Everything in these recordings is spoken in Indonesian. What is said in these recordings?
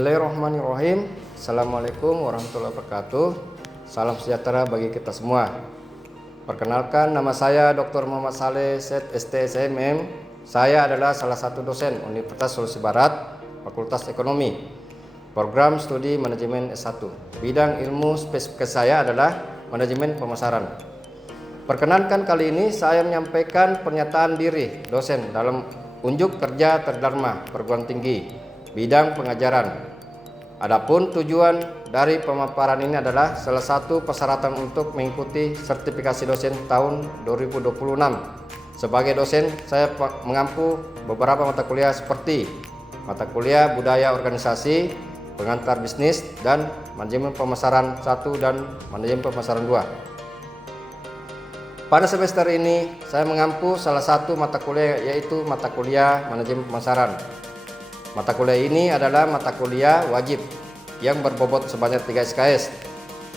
Bismillahirrahmanirrahim. Assalamualaikum warahmatullahi wabarakatuh. Salam sejahtera bagi kita semua. Perkenalkan, nama saya Dr. Muhammad Saleh Syed STSMM. Saya adalah salah satu dosen Universitas Sulawesi Barat, Fakultas Ekonomi, Program Studi Manajemen S1. Bidang ilmu spesifik saya adalah Manajemen Pemasaran. Perkenankan kali ini saya menyampaikan pernyataan diri dosen dalam unjuk kerja terdharma perguruan tinggi bidang pengajaran. Adapun tujuan dari pemaparan ini adalah salah satu persyaratan untuk mengikuti sertifikasi dosen tahun 2026. Sebagai dosen, saya mengampu beberapa mata kuliah seperti mata kuliah Budaya Organisasi, Pengantar Bisnis, dan Manajemen Pemasaran 1 dan Manajemen Pemasaran 2. Pada semester ini, saya mengampu salah satu mata kuliah, yaitu mata kuliah Manajemen Pemasaran. Mata kuliah ini adalah mata kuliah wajib yang berbobot sebanyak 3 SKS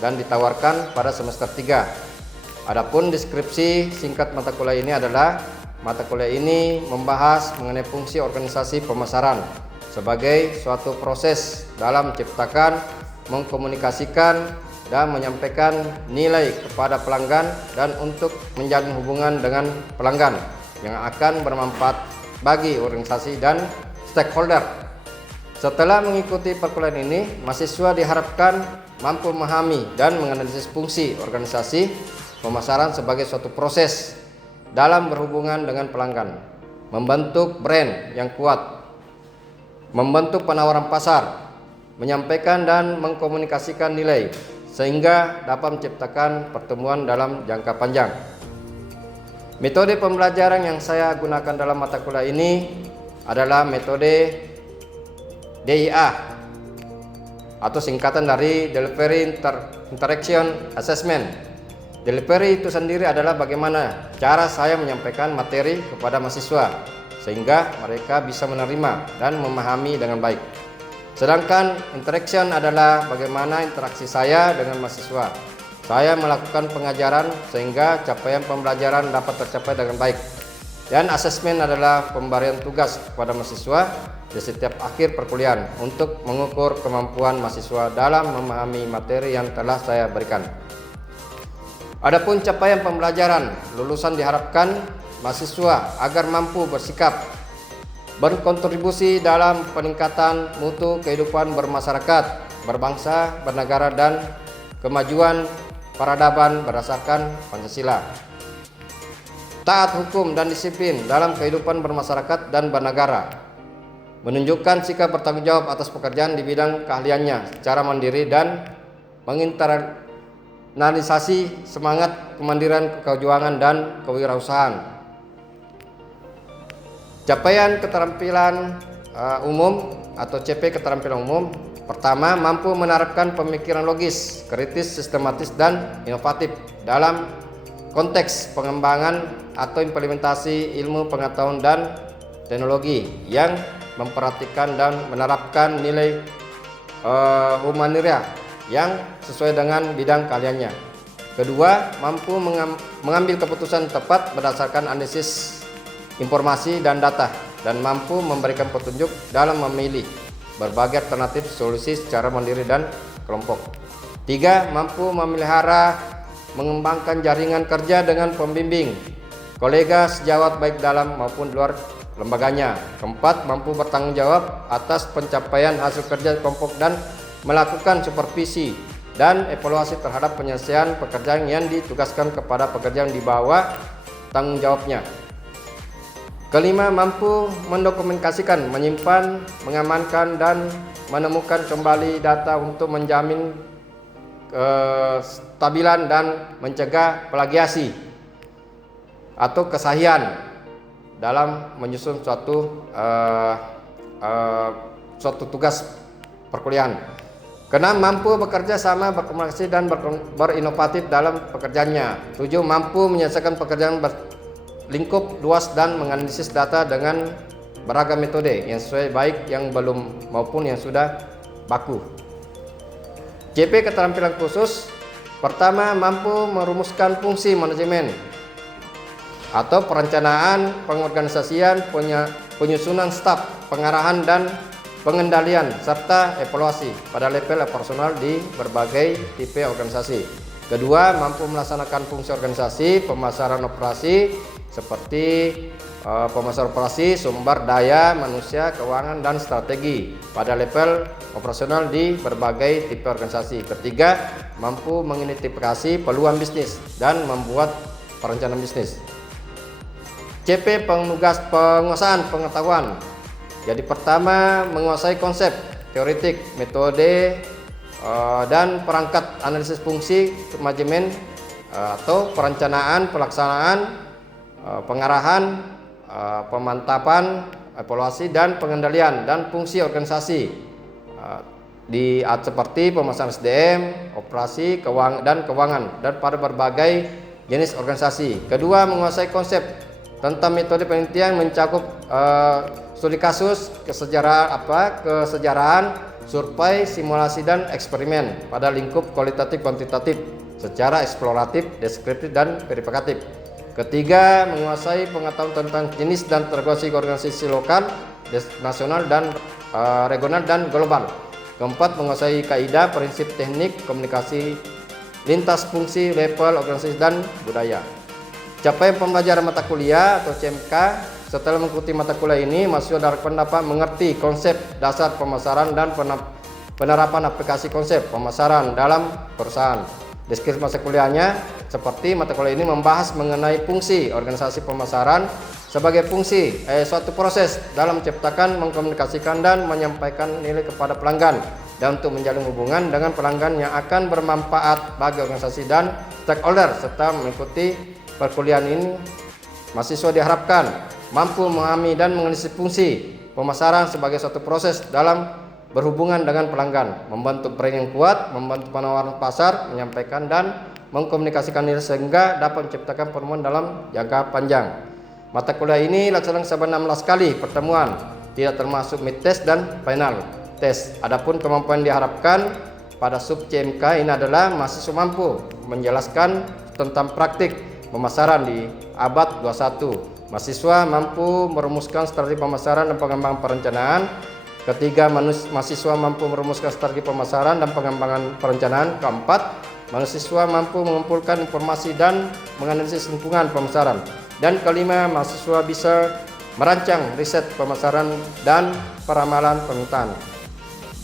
dan ditawarkan pada semester 3. Adapun deskripsi singkat mata kuliah ini adalah mata kuliah ini membahas mengenai fungsi organisasi pemasaran sebagai suatu proses dalam menciptakan, mengkomunikasikan, dan menyampaikan nilai kepada pelanggan dan untuk menjalin hubungan dengan pelanggan yang akan bermanfaat bagi organisasi dan stakeholder. Setelah mengikuti perkuliahan ini, mahasiswa diharapkan mampu memahami dan menganalisis fungsi organisasi pemasaran sebagai suatu proses dalam berhubungan dengan pelanggan, membentuk brand yang kuat, membentuk penawaran pasar, menyampaikan dan mengkomunikasikan nilai sehingga dapat menciptakan pertemuan dalam jangka panjang. Metode pembelajaran yang saya gunakan dalam mata kuliah ini adalah metode DIA atau singkatan dari Delivery Interaction Assessment. Delivery itu sendiri adalah bagaimana cara saya menyampaikan materi kepada mahasiswa sehingga mereka bisa menerima dan memahami dengan baik. Sedangkan interaction adalah bagaimana interaksi saya dengan mahasiswa. Saya melakukan pengajaran sehingga capaian pembelajaran dapat tercapai dengan baik. Dan assessment adalah pemberian tugas kepada mahasiswa di setiap akhir perkuliahan untuk mengukur kemampuan mahasiswa dalam memahami materi yang telah saya berikan. Adapun capaian pembelajaran, lulusan diharapkan mahasiswa agar mampu bersikap, berkontribusi dalam peningkatan mutu kehidupan bermasyarakat, berbangsa, bernegara, dan kemajuan peradaban berdasarkan Pancasila. Taat hukum dan disiplin dalam kehidupan bermasyarakat dan bernegara. Menunjukkan sikap bertanggung jawab atas pekerjaan di bidang keahliannya secara mandiri dan menginternalisasi semangat kemandirian, kejuangan, dan kewirausahaan. Capaian keterampilan umum atau CP keterampilan umum. Pertama, mampu menerapkan pemikiran logis, kritis, sistematis, dan inovatif dalam konteks pengembangan atau implementasi ilmu pengetahuan dan teknologi yang memperhatikan dan menerapkan nilai humanira yang sesuai dengan bidang keahliannya. Kedua, mampu mengambil keputusan tepat berdasarkan analisis informasi dan data dan mampu memberikan petunjuk dalam memilih berbagai alternatif solusi secara mandiri dan kelompok. Tiga, mampu memelihara mengembangkan jaringan kerja dengan pembimbing, kolega sejawat baik dalam maupun luar lembaganya. Keempat, mampu bertanggung jawab atas pencapaian hasil kerja kelompok dan melakukan supervisi dan evaluasi terhadap penyelesaian pekerjaan yang ditugaskan kepada pekerja yang dibawa tanggung jawabnya. Kelima, mampu mendokumentasikan, menyimpan, mengamankan, dan menemukan kembali data untuk menjamin kestabilan dan mencegah plagiasi atau kesahihan dalam menyusun suatu tugas perkuliahan. Keenam, mampu bekerja sama, berkomunikasi, dan berinovatif dalam pekerjaannya. Tujuh, mampu menyelesaikan pekerjaan lingkup luas dan menganalisis data dengan beragam metode yang sesuai baik yang belum maupun yang sudah baku. CP keterampilan khusus. Pertama, mampu merumuskan fungsi manajemen atau perencanaan, pengorganisasian, penyusunan staf, pengarahan, dan pengendalian serta evaluasi pada level operasional di berbagai tipe organisasi. Kedua, mampu melaksanakan fungsi organisasi, pemasaran operasi seperti pemasaran operasi, sumber daya manusia, keuangan, dan strategi pada level operasional di berbagai tipe organisasi. Ketiga, mampu mengidentifikasi peluang bisnis dan membuat perencanaan bisnis. CP penugas penguasaan pengetahuan. Jadi pertama, menguasai konsep, teoretik, metode, dan perangkat analisis fungsi manajemen atau perencanaan, pelaksanaan, pengarahan, pemantapan, evaluasi, dan pengendalian dan fungsi organisasi seperti pemasaran SDM, operasi, keuangan dan pada berbagai jenis organisasi. Kedua, menguasai konsep tentang metode penelitian mencakup studi kasus, kesejarahan, survei, simulasi, dan eksperimen pada lingkup kualitatif kuantitatif secara eksploratif, deskriptif, dan verifikatif. Ketiga, menguasai pengetahuan tentang jenis dan organisasi lokal, nasional, dan regional dan global. Keempat, menguasai kaidah, prinsip, teknik, komunikasi lintas fungsi, level, organisasi, dan budaya. Capaian pembelajaran mata kuliah atau CMK. Setelah mengikuti mata kuliah ini, mahasiswa dapat mengerti konsep dasar pemasaran dan penerapan aplikasi konsep pemasaran dalam perusahaan. Deskripsi mata kuliahnya seperti mata kuliah ini membahas mengenai fungsi organisasi pemasaran sebagai fungsi suatu proses dalam menciptakan, mengkomunikasikan, dan menyampaikan nilai kepada pelanggan dan untuk menjalin hubungan dengan pelanggan yang akan bermanfaat bagi organisasi dan stakeholder. Serta mengikuti perkuliahan ini, mahasiswa diharapkan mampu memahami dan menganalisis fungsi pemasaran sebagai suatu proses dalam berhubungan dengan pelanggan, membentuk brand yang kuat, membantu penawaran pasar, menyampaikan dan mengkomunikasikan diri sehingga dapat menciptakan pertemuan dalam jangka panjang. Mata kuliah ini dilaksanakan sebanyak 16 kali pertemuan, tidak termasuk mid test dan final test. Adapun kemampuan diharapkan pada sub CMK ini adalah mahasiswa mampu menjelaskan tentang praktik pemasaran di abad 21. Mahasiswa mampu merumuskan strategi pemasaran dan pengembangan perencanaan. Ketiga, mahasiswa mampu merumuskan strategi pemasaran dan pengembangan perencanaan. Keempat, mahasiswa mampu mengumpulkan informasi dan menganalisis lingkungan pemasaran. Dan kelima, mahasiswa bisa merancang riset pemasaran dan peramalan permintaan.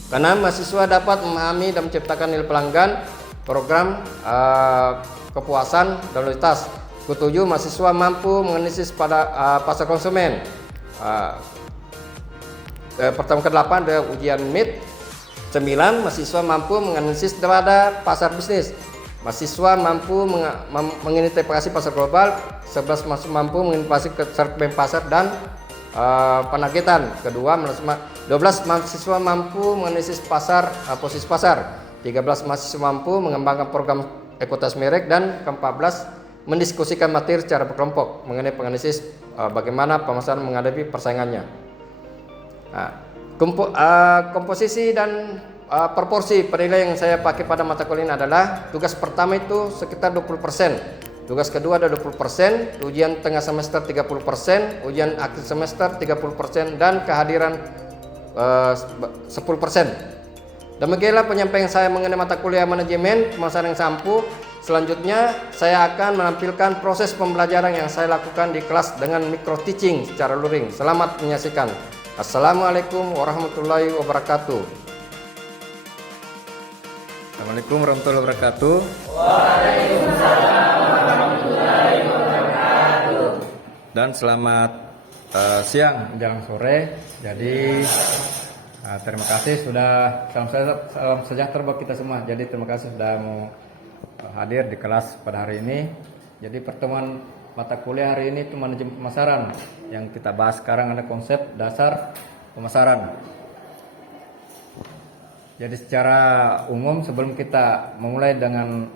Karena mahasiswa dapat memahami dan menciptakan nilai pelanggan, program kepuasan dan loyalitas. Ketujuh, mahasiswa mampu menganalisis pada pasar konsumen. Pertama ke-8 ada ujian MIT. 9, mahasiswa mampu menganalisis pada pasar bisnis. Mahasiswa mampu mengidentifikasi pasar global. 11, mahasiswa mampu mengidentifikasi segmen pasar dan penagihan. Kedua, 12, mahasiswa mampu menganalisis pasar, posisi pasar. 13, mahasiswa mampu mengembangkan program ekuitas merek. Dan ke-14, mendiskusikan materi secara berkelompok mengenai penganalisis bagaimana pemasaran menghadapi persaingannya. Komposisi dan proporsi penilaian yang saya pakai pada mata kuliah ini adalah tugas pertama itu sekitar 20%, tugas kedua ada 20%, ujian tengah semester 30%, ujian akhir semester 30%, dan kehadiran 10%. Demikianlah penyampaian saya mengenai mata kuliah manajemen pemasaran yang sampu. Selanjutnya saya akan menampilkan proses pembelajaran yang saya lakukan di kelas dengan micro teaching secara luring. Selamat menyaksikan. Assalamualaikum warahmatullahi wabarakatuh. Assalamualaikum warahmatullahi wabarakatuh. Waalaikumsalam warahmatullahi wabarakatuh. Dan selamat siang menjelang sore. Jadi terima kasih sudah salam sejahtera buat kita semua. Jadi terima kasih sudah mau hadir di kelas pada hari ini. Jadi pertemuan mata kuliah hari ini itu manajemen pemasaran. Yang kita bahas sekarang ada konsep dasar pemasaran. Jadi secara umum sebelum kita memulai dengan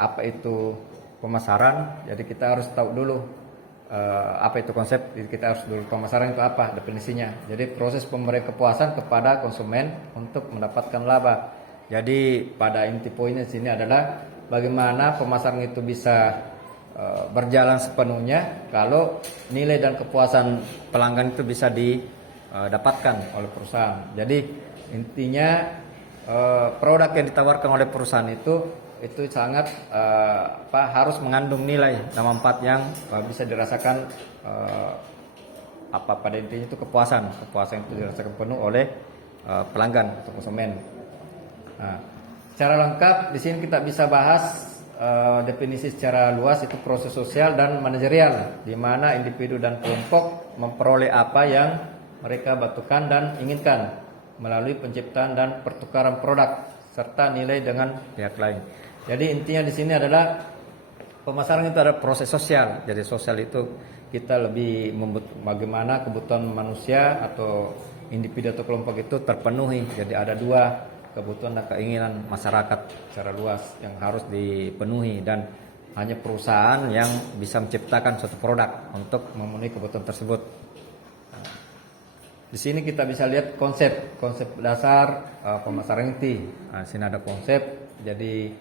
apa itu pemasaran, jadi kita harus tahu dulu apa itu konsep. Jadi kita harus dulu pemasaran itu apa definisinya. Jadi proses pemberian kepuasan kepada konsumen untuk mendapatkan laba. Jadi pada inti poinnya sini adalah bagaimana pemasaran itu bisa berjalan sepenuhnya kalau nilai dan kepuasan pelanggan itu bisa dapatkan oleh perusahaan. Jadi intinya produk yang ditawarkan oleh perusahaan itu sangat harus mengandung nilai dan manfaat yang bisa dirasakan pada intinya itu kepuasan itu dirasakan penuh oleh pelanggan atau konsumen. Nah, secara lengkap di sini kita bisa bahas definisi secara luas itu proses sosial dan manajerial, di mana individu dan kelompok memperoleh apa yang mereka butuhkan dan inginkan melalui penciptaan dan pertukaran produk serta nilai dengan pihak lain. Jadi intinya di sini adalah pemasaran itu adalah proses sosial. Jadi sosial itu kita lebih bagaimana kebutuhan manusia atau individu atau kelompok itu terpenuhi. Jadi ada dua, kebutuhan dan keinginan masyarakat secara luas yang harus dipenuhi, dan hanya perusahaan yang bisa menciptakan suatu produk untuk memenuhi kebutuhan tersebut. Di sini kita bisa lihat konsep dasar pemasaran inti. Nah, di sini ada konsep. Jadi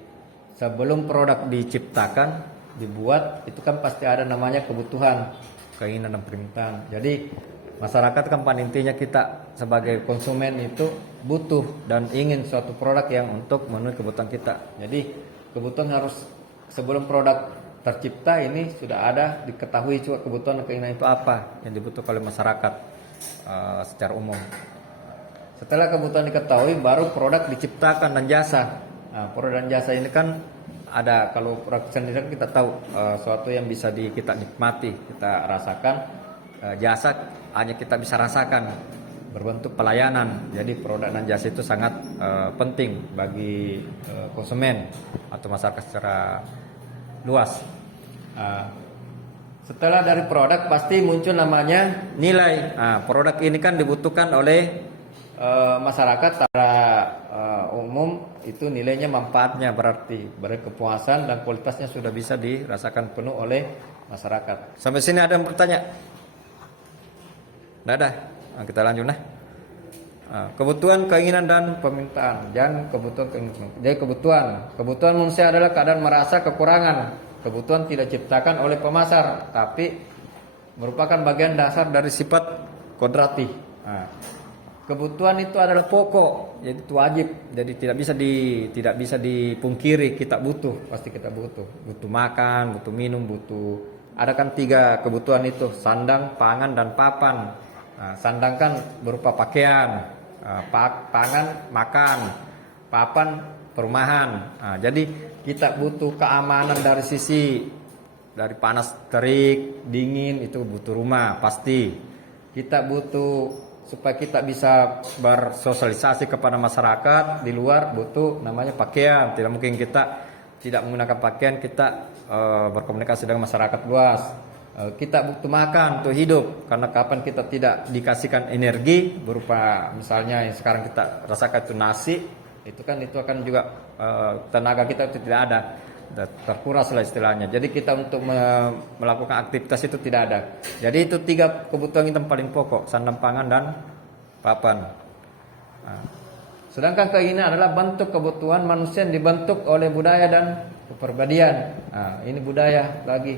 sebelum produk diciptakan, dibuat, itu kan pasti ada namanya kebutuhan, keinginan dan permintaan. Jadi masyarakat kan pada intinya kita sebagai konsumen itu butuh dan ingin suatu produk yang untuk memenuhi kebutuhan kita. Jadi kebutuhan harus sebelum produk tercipta ini sudah ada, diketahui juga kebutuhan dan keinginan itu apa yang dibutuhkan oleh masyarakat secara umum. Setelah kebutuhan diketahui, baru produk diciptakan dan jasa. Nah, produk dan jasa ini kan ada, kalau produk sendiri kita tahu suatu yang bisa kita nikmati, kita rasakan. Jasa hanya kita bisa rasakan berbentuk pelayanan. Jadi produk dan jasa itu sangat penting bagi konsumen atau masyarakat secara luas. Setelah dari produk pasti muncul namanya nilai. Nah, produk ini kan dibutuhkan oleh masyarakat secara umum, itu nilainya manfaatnya berarti berkepuasan dan kualitasnya sudah bisa dirasakan penuh oleh masyarakat. Sampai sini ada yang bertanya? Nggak ada. Nah, kita lanjut nah. Kebutuhan, keinginan dan permintaan. Dan kebutuhan manusia adalah keadaan merasa kekurangan. Kebutuhan tidak diciptakan oleh pemasar, tapi merupakan bagian dasar dari sifat kodrati. Nah, kebutuhan itu adalah pokok, jadi itu wajib. Jadi tidak bisa dipungkiri, kita butuh, pasti kita butuh. Butuh makan, butuh minum, butuh. Ada kan 3 kebutuhan itu: sandang, pangan, dan papan. Nah, sandang kan berupa pakaian, pangan makan, papan perumahan. Nah, jadi kita butuh keamanan dari sisi dari panas terik, dingin, itu butuh rumah pasti. Kita butuh supaya kita bisa bersosialisasi kepada masyarakat di luar, butuh namanya pakaian. Tidak mungkin kita tidak menggunakan pakaian, kita berkomunikasi dengan masyarakat luas. Kita butuh makan untuk hidup, karena kapan kita tidak dikasihkan energi berupa misalnya yang sekarang kita rasakan itu nasi, itu akan juga tenaga kita itu tidak ada, terkuras lah istilahnya. Jadi kita untuk melakukan aktivitas itu tidak ada. Jadi itu 3 kebutuhan kita paling pokok: sandang, pangan, dan papan. Nah, sedangkan keinginan adalah bentuk kebutuhan manusia yang dibentuk oleh budaya dan kepribadian. Nah, ini budaya lagi.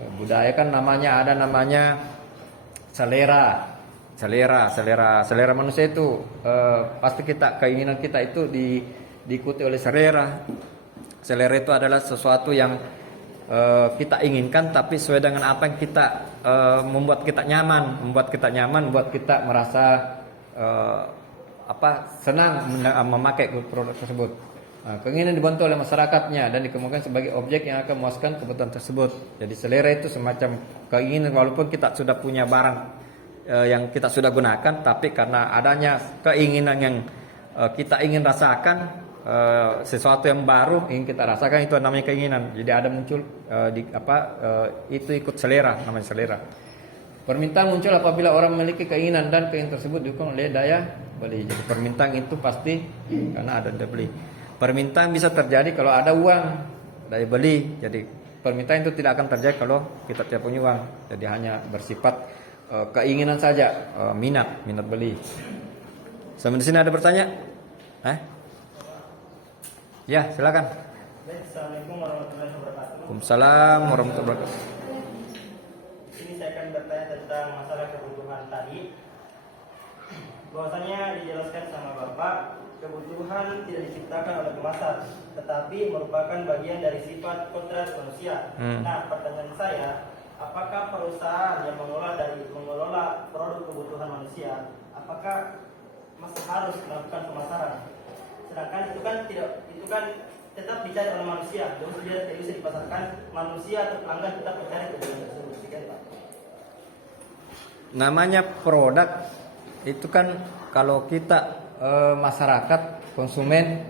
Budaya kan ada namanya selera manusia itu pasti keinginan kita itu diikuti oleh selera. Selera itu adalah sesuatu yang kita inginkan, tapi sesuai dengan apa yang kita membuat kita nyaman, membuat kita merasa senang memakai produk tersebut. Nah, keinginan dibantu oleh masyarakatnya dan dikemukakan sebagai objek yang akan memuaskan kebutuhan tersebut. Jadi selera itu semacam keinginan, walaupun kita sudah punya barang yang kita sudah gunakan, tapi karena adanya keinginan yang kita ingin rasakan sesuatu yang baru ingin kita rasakan, itu namanya keinginan. Jadi ada muncul itu ikut selera, namanya selera. Permintaan muncul apabila orang memiliki keinginan dan keinginan tersebut didukung oleh daya beli. Jadi permintaan itu pasti karena ada daya beli. Permintaan bisa terjadi kalau ada uang, daya beli. Jadi permintaan itu tidak akan terjadi kalau kita tidak punya uang. Jadi hanya bersifat keinginan saja, minat beli. Sampai di sini ada bertanya? Ya, silakan. Assalamualaikum warahmatullahi wabarakatuh. Waalaikumsalam warahmatullahi wabarakatuh. Ini saya akan bertanya tentang masalah kebutuhan tadi. Jadi saya ingin bertanya, apakah kebutuhan manusia itu bisa didefinisikan sebagai sesuatu yang harus dimiliki oleh manusia? Apakah kebutuhan manusia itu bisa didefinisikan sebagai sesuatu yang harus dimiliki oleh manusia? Atau kebutuhan manusia itu bisa didefinisikan sebagai sesuatu yang tidak harus dimiliki oleh manusia? Bahwasanya dijelaskan sama Bapak, kebutuhan tidak diciptakan oleh pemasar, tetapi merupakan bagian dari sifat kodrat manusia. Nah, pertanyaan saya, apakah perusahaan yang mengelola produk kebutuhan manusia, apakah masih harus melakukan pemasaran? Sedangkan itu kan tetap dicari oleh manusia, jadi dia tidak bisa dipasarkan. Manusia atau pelanggan tetap mencari kebutuhan tersebut. Sekian, Pak. Namanya produk itu kan kalau kita masyarakat konsumen,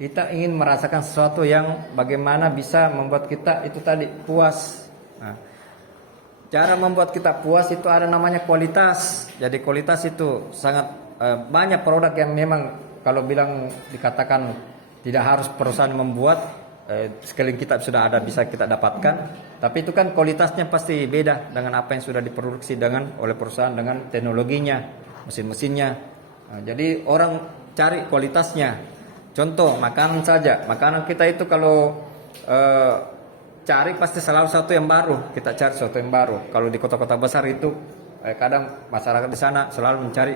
kita ingin merasakan sesuatu yang bagaimana bisa membuat kita itu tadi puas. Nah, cara membuat kita puas itu ada namanya kualitas. Jadi kualitas itu sangat banyak produk yang memang kalau bilang dikatakan tidak harus perusahaan membuat, sekeliling kita sudah ada bisa kita dapatkan. Tapi itu kan kualitasnya pasti beda dengan apa yang sudah diproduksi oleh perusahaan dengan teknologinya, mesin-mesinnya. Nah, jadi orang cari kualitasnya. Contoh makanan saja, makanan kita itu kalau cari pasti selalu sesuatu yang baru. Kita cari sesuatu yang baru. Kalau di kota-kota besar itu kadang masyarakat di sana selalu mencari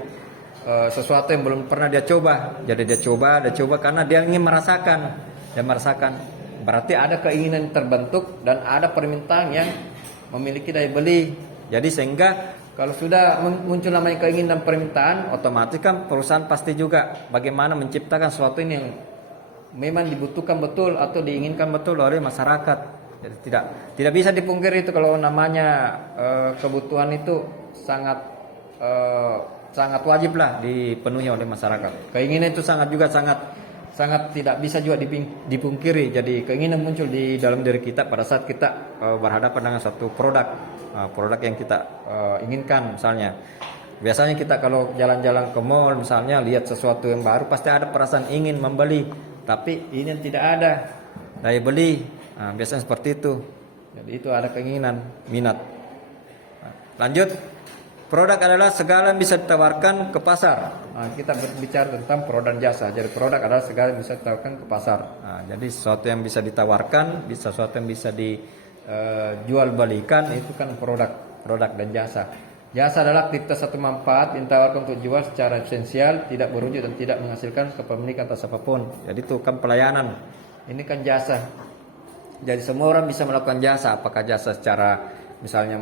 sesuatu yang belum pernah dia coba. Jadi dia coba karena dia ingin merasakan. Dia merasakan. Berarti ada keinginan terbentuk dan ada permintaan yang memiliki daya beli. Jadi sehingga kalau sudah muncul namanya keinginan dan permintaan, otomatis kan perusahaan pasti juga bagaimana menciptakan sesuatu ini yang memang dibutuhkan betul atau diinginkan betul oleh masyarakat. Jadi tidak bisa dipungkiri itu kalau namanya kebutuhan itu sangat wajib lah dipenuhi oleh masyarakat. Keinginan itu sangat tidak bisa juga dipungkiri. Jadi keinginan muncul di dalam diri kita pada saat kita berhadapan dengan satu produk yang kita inginkan. Misalnya biasanya kita kalau jalan-jalan ke mall misalnya lihat sesuatu yang baru pasti ada perasaan ingin membeli, tapi ini tidak ada daya beli. Biasanya seperti itu. Jadi itu ada keinginan, minat. Lanjut. Produk adalah segala yang bisa ditawarkan ke pasar. Kita berbicara tentang produk dan jasa. Jadi produk adalah segala yang bisa ditawarkan ke pasar. Jadi sesuatu yang bisa ditawarkan, sesuatu yang bisa dijual balikan, itu kan produk dan jasa. Jasa adalah aktivitas satu manfaat yang ditawarkan untuk jual secara esensial, tidak berwujud dan tidak menghasilkan kepemilikan atas apapun. Jadi itu kan pelayanan. Ini kan jasa. Jadi semua orang bisa melakukan jasa. Apakah jasa secara misalnya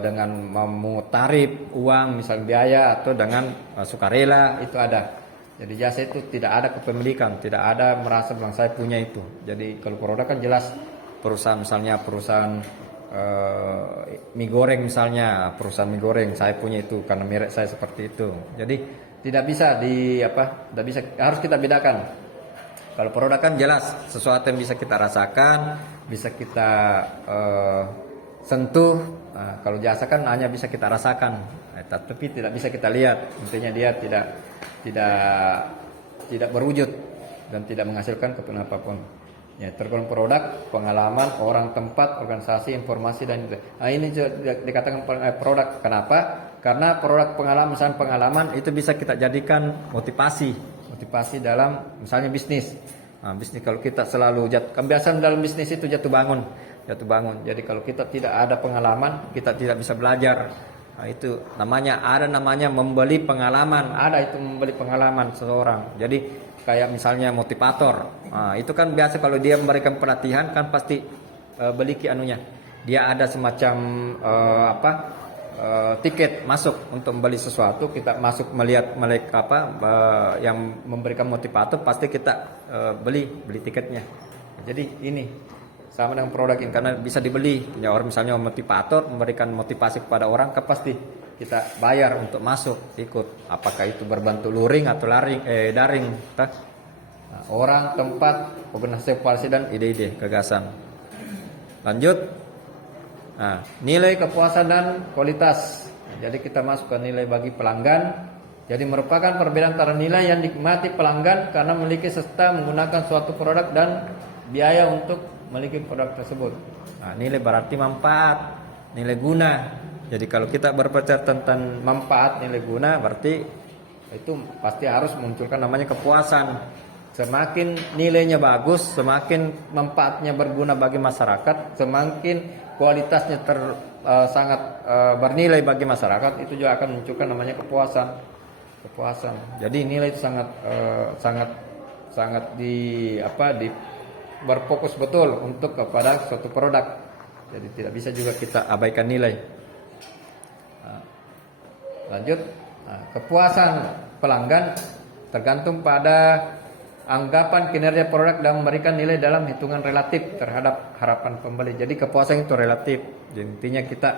dengan memungut tarif, uang, misal biaya, atau dengan sukarela, itu ada. Jadi jasa itu tidak ada kepemilikan, tidak ada merasa bilang saya punya itu. Jadi kalau produk kan jelas perusahaan, misalnya perusahaan mie goreng misalnya, perusahaan mie goreng saya punya itu karena merek saya seperti itu. Jadi tidak bisa harus kita bedakan. Kalau produk kan jelas sesuatu yang bisa kita rasakan, bisa kita sentuh. Kalau jasa kan hanya bisa kita rasakan, tapi tidak bisa kita lihat. Intinya dia tidak berwujud dan tidak menghasilkan keputusan apapun. Ya, tergolong produk, pengalaman, orang, tempat, organisasi, informasi dan itu. Ini dikatakan produk. Kenapa? Karena produk pengalaman itu bisa kita jadikan motivasi dalam misalnya bisnis. Bisnis kalau kita selalu kebiasaan dalam bisnis itu jatuh bangun. Jadi kalau kita tidak ada pengalaman, kita tidak bisa belajar. Itu namanya membeli pengalaman. Ada itu membeli pengalaman seseorang. Jadi kayak misalnya motivator. Itu kan biasa kalau dia memberikan pelatihan kan pasti beli anunya. Dia ada semacam tiket masuk untuk membeli sesuatu. Kita masuk melihat yang memberikan motivator, pasti kita beli tiketnya. Jadi ini sama dengan produk ini karena bisa dibeli. Ya, orang misalnya motivator memberikan motivasi kepada orang, kan pasti kita bayar untuk masuk ikut. Apakah itu berbentuk luring atau daring. Orang, tempat, organisasi, evaluasi dan ide-ide, gagasan. Lanjut. Nilai kepuasan dan kualitas. Jadi kita masuk ke nilai bagi pelanggan. Jadi merupakan perbedaan antara nilai yang dinikmati pelanggan karena memiliki serta menggunakan suatu produk dan biaya untuk memiliki produk tersebut. Nilai berarti manfaat, nilai guna. Jadi kalau kita berbicara tentang manfaat, nilai guna, berarti itu pasti harus munculkan namanya kepuasan. Semakin nilainya bagus, semakin manfaatnya berguna bagi masyarakat, semakin kualitasnya sangat bernilai bagi masyarakat, itu juga akan munculkan namanya kepuasan. kepuasan. Jadi nilai itu sangat di berfokus betul untuk kepada suatu produk. Jadi tidak bisa juga kita abaikan nilai. Lanjut, kepuasan pelanggan tergantung pada anggapan kinerja produk dan memberikan nilai dalam hitungan relatif terhadap harapan pembeli. Jadi kepuasan itu relatif. Jadi intinya kita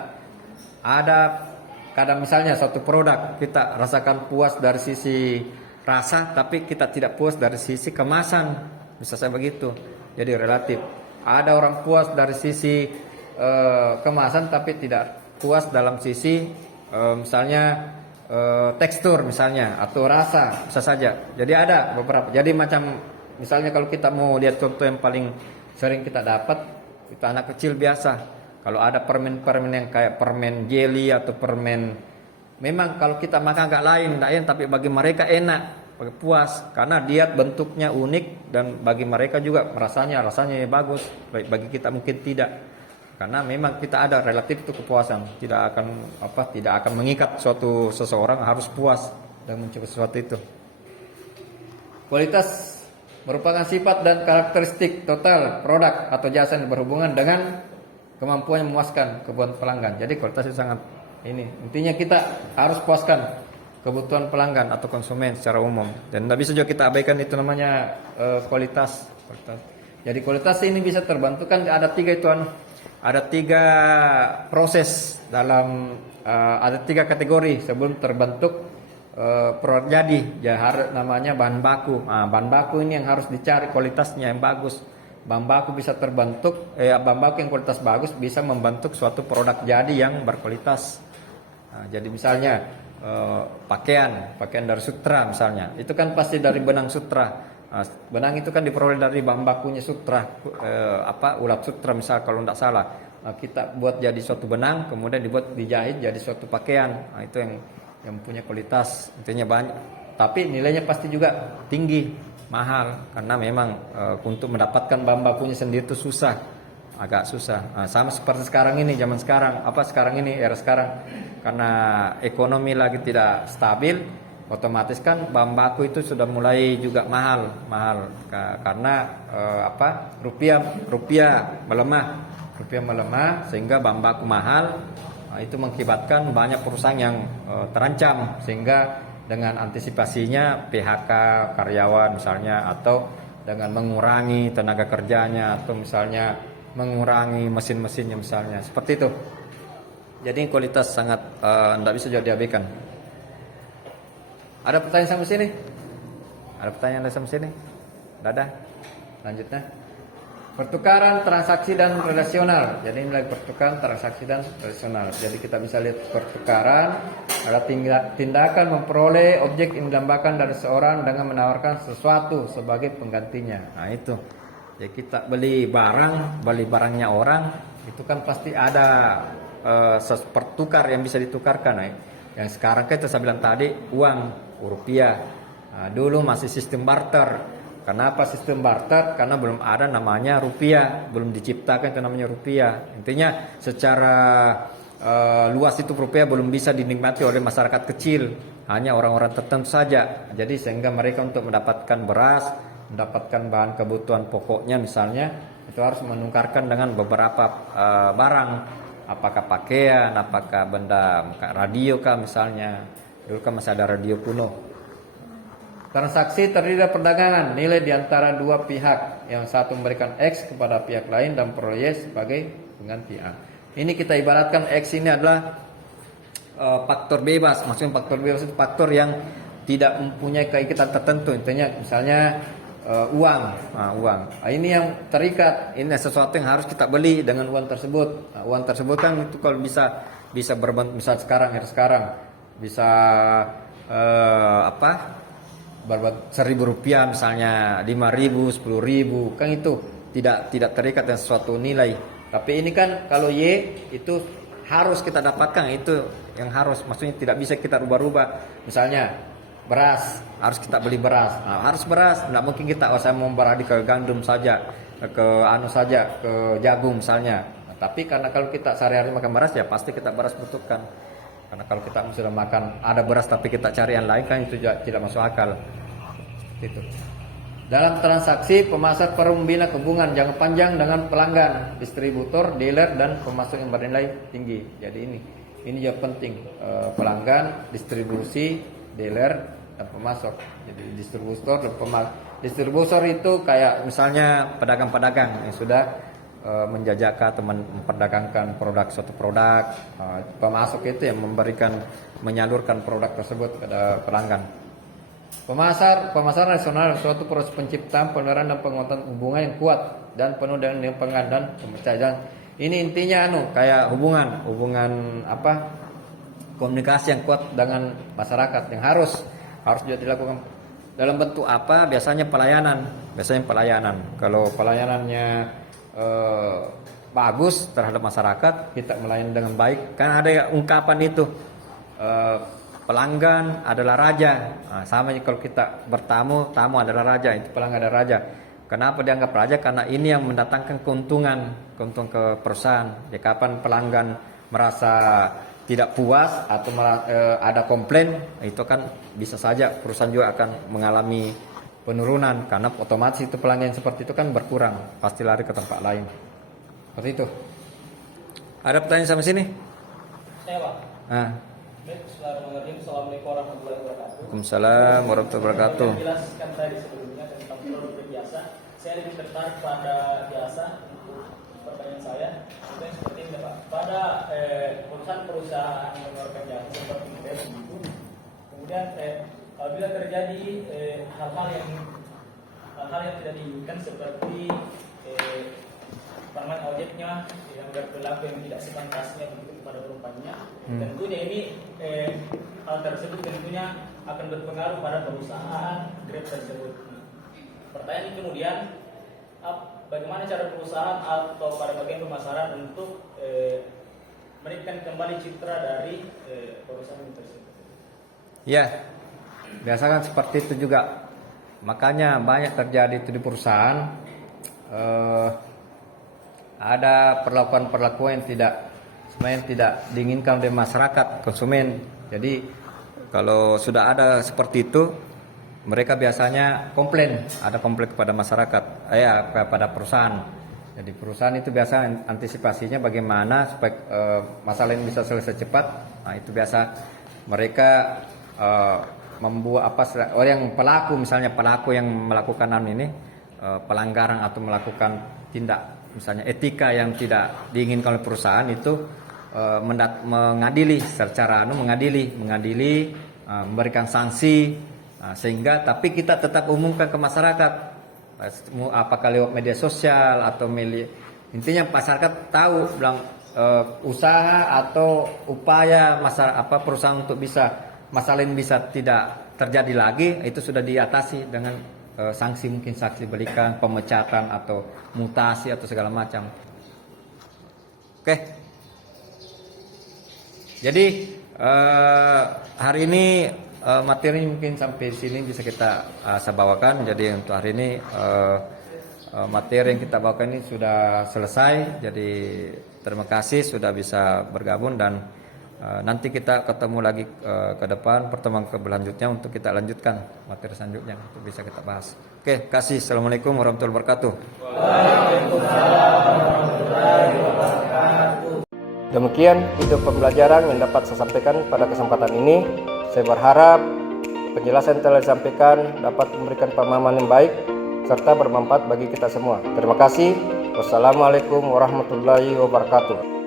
ada kadang misalnya suatu produk kita rasakan puas dari sisi rasa, tapi kita tidak puas dari sisi kemasan, bisa saya begitu. Jadi relatif. Ada orang puas dari sisi kemasan, tapi tidak puas dalam sisi misalnya tekstur misalnya atau rasa, bisa saja. Jadi ada beberapa. Jadi macam misalnya kalau kita mau lihat contoh yang paling sering kita dapat itu anak kecil biasa. Kalau ada permen-permen yang kayak permen jelly atau permen, memang kalau kita makan agak lain, tidak enak, tapi bagi mereka enak, puas karena dia bentuknya unik dan bagi mereka juga rasanya bagus. Bagi kita mungkin tidak. Karena memang kita ada relatif itu kepuasan, tidak akan mengikat suatu seseorang harus puas dan mencoba sesuatu itu. Kualitas merupakan sifat dan karakteristik total produk atau jasa yang berhubungan dengan kemampuan memuaskan kebutuhan pelanggan. Jadi kualitas itu sangat ini. Intinya kita harus puaskan kebutuhan pelanggan atau konsumen secara umum. Dan tidak bisa juga kita abaikan itu namanya kualitas. Jadi kualitas ini bisa terbantu kan ada tiga proses dalam ada tiga kategori sebelum terbentuk produk jadi. Ya namanya bahan baku. Bahan baku ini yang harus dicari kualitasnya yang bagus. Bahan baku bisa terbentuk, bahan baku yang kualitas bagus bisa membentuk suatu produk jadi yang berkualitas. Jadi misalnya pakaian dari sutra misalnya, itu kan pasti dari benang sutra. Benang itu kan diperoleh dari bahan bakunya sutra, ulat sutra misal kalau tidak salah. Kita buat jadi suatu benang, kemudian dijahit jadi suatu pakaian. Itu yang punya kualitas, intinya banyak. Tapi nilainya pasti juga tinggi, mahal, karena memang untuk mendapatkan bahan bakunya sendiri itu agak susah. Sama seperti sekarang ini, zaman sekarang, era sekarang, karena ekonomi lagi tidak stabil, otomatis kan bahan baku itu sudah mulai juga mahal karena rupiah melemah sehingga bahan baku mahal. Itu mengakibatkan banyak perusahaan yang terancam, sehingga dengan antisipasinya PHK karyawan misalnya, atau dengan mengurangi tenaga kerjanya, atau misalnya mengurangi mesin-mesinnya misalnya, seperti itu. Jadi kualitas sangat tidak bisa juga diabaikan. Ada pertanyaan sampai sini? Ada pertanyaan sampai sini? Dadah. Lanjutnya. Pertukaran transaksi dan relasional. Jadi ini lagi pertukaran transaksi dan relasional. Jadi kita bisa lihat pertukaran ada tindakan memperoleh objek yang dilambakan dari seorang dengan menawarkan sesuatu sebagai penggantinya. Nah itu. Jadi kita beli barangnya orang, itu kan pasti ada pertukar yang bisa ditukarkan. Yang sekarang kita saya bilang tadi uang rupiah. Dulu masih sistem barter. Kenapa sistem barter? Karena belum ada namanya rupiah, belum diciptakan itu namanya rupiah. Intinya secara luas itu rupiah belum bisa dinikmati oleh masyarakat kecil, hanya orang-orang tertentu saja. Jadi sehingga mereka untuk mendapatkan beras, mendapatkan bahan kebutuhan pokoknya misalnya, itu harus menukarkan dengan beberapa barang. Apakah pakaian, apakah benda radio kah misalnya. Dulu kan masih ada radio kuno. Transaksi terdiri dari perdagangan nilai di antara dua pihak, yang satu memberikan X kepada pihak lain dan peroleh Y sebagai pengganti A. Ini kita ibaratkan X ini adalah faktor bebas. Maksudnya faktor bebas itu faktor yang tidak mempunyai keikatan tertentu. Intinya misalnya uang. Ini yang terikat. Ini sesuatu yang harus kita beli dengan uang tersebut. Uang tersebut kan itu kalau bisa berbentuk, misal sekarang bisa berbuat 1.000 rupiah misalnya, 5.000, 10.000, kan itu tidak terikat dengan suatu nilai. Tapi ini kan kalau Y itu harus kita dapatkan, itu yang harus, maksudnya tidak bisa kita rubah-rubah. Misalnya beras, harus kita beli beras. Harus beras, tidak mungkin kita saya mau beralih ke gandum saja, ke jagung misalnya. Tapi karena kalau kita sehari-hari makan beras, ya pasti kita beras butuhkan. Karena kalau kita sudah makan ada beras tapi kita cari yang lain kan itu juga tidak masuk akal. Itu. Dalam transaksi pemasar perlu membina hubungan jangka panjang dengan pelanggan, distributor, dealer dan pemasok yang bernilai tinggi. Jadi ini juga penting, pelanggan, distribusi, dealer dan pemasok. Jadi distributor itu kayak misalnya pedagang-pedagang yang sudah menjajakan atau memperdagangkan suatu produk. Pemasok itu yang menyalurkan produk tersebut kepada pelanggan. Pemasar nasional suatu proses penciptaan, penularan dan penguatan hubungan yang kuat dan penuh dengan penghargaan dan kepercayaan. Ini intinya kayak hubungan komunikasi yang kuat dengan masyarakat yang harus juga dilakukan dalam bentuk apa? Biasanya pelayanan. Kalau pelayanannya bagus terhadap masyarakat, kita melayani dengan baik. Kan ada ungkapan itu, pelanggan adalah raja. Nah, sama kalau kita bertamu, tamu adalah raja, itu pelanggan adalah raja. Kenapa dianggap raja? Karena ini yang mendatangkan keuntungan ke perusahaan. Jadi kapan pelanggan merasa tidak puas atau ada komplain, itu kan bisa saja perusahaan juga akan mengalami penurunan, karena otomatis itu pelanggan seperti itu kan berkurang, pasti lari ke tempat lain. Seperti itu. Ada pertanyaan sampai sini? Saya, Pak. Assalamualaikum warahmatullahi wabarakatuh. Waalaikumsalam warahmatullahi wabarakatuh. Saya jelaskan tadi sebelumnya tentang produk berjasa. Saya lebih tertarik pada jasa. Untuk pertanyaan saya, itu yang seperti ini, Pak. Pada perusahaan yang mengeluarkan jasa seperti Grab itu, kemudian apabila terjadi hal-hal yang tidak diinginkan seperti permen ojeknya yang berperilaku yang tidak sepantasnya begitu kepada penumpangnya, tentunya ini hal tersebut tentunya akan berpengaruh pada perusahaan Grab tersebut. Pertanyaan kemudian, bagaimana cara perusahaan atau pada bagian pemasaran untuk menaikkan kembali citra dari perusahaan tersebut? Ya, biasakan seperti itu juga. Makanya banyak terjadi itu di perusahaan. Ada perlakuan-perlakuan yang tidak diinginkan oleh masyarakat, konsumen. Jadi kalau sudah ada seperti itu, mereka biasanya komplain kepada masyarakat, kepada perusahaan. Jadi perusahaan itu biasa antisipasinya bagaimana supaya masalah ini bisa selesai cepat. Nah, itu biasa mereka membuat pelaku yang melakukan pelanggaran atau melakukan tindak misalnya etika yang tidak diinginkan oleh perusahaan itu mengadili secara memberikan sanksi, sehingga tapi kita tetap umumkan ke masyarakat, apakah lewat media sosial atau intinya masyarakat tahu usaha atau upaya perusahaan untuk masalah ini bisa tidak terjadi lagi, itu sudah diatasi dengan sanksi, mungkin sanksi berikan, pemecatan atau mutasi atau segala macam. Oke. Jadi hari ini materi mungkin sampai sini bisa kita saya bawakan. Jadi untuk hari ini materi yang kita bawakan ini sudah selesai. Jadi terima kasih sudah bisa bergabung, dan nanti kita ketemu lagi ke depan pertemuan berlanjutnya untuk kita lanjutkan materi selanjutnya untuk bisa kita bahas. Oke, kasih. Assalamualaikum warahmatullahi wabarakatuh. Waalaikumsalam warahmatullahi wabarakatuh. Demikian video pembelajaran yang dapat saya sampaikan pada kesempatan ini. Saya berharap penjelasan yang telah disampaikan dapat memberikan pemahaman yang baik serta bermanfaat bagi kita semua. Terima kasih. Wassalamualaikum warahmatullahi wabarakatuh.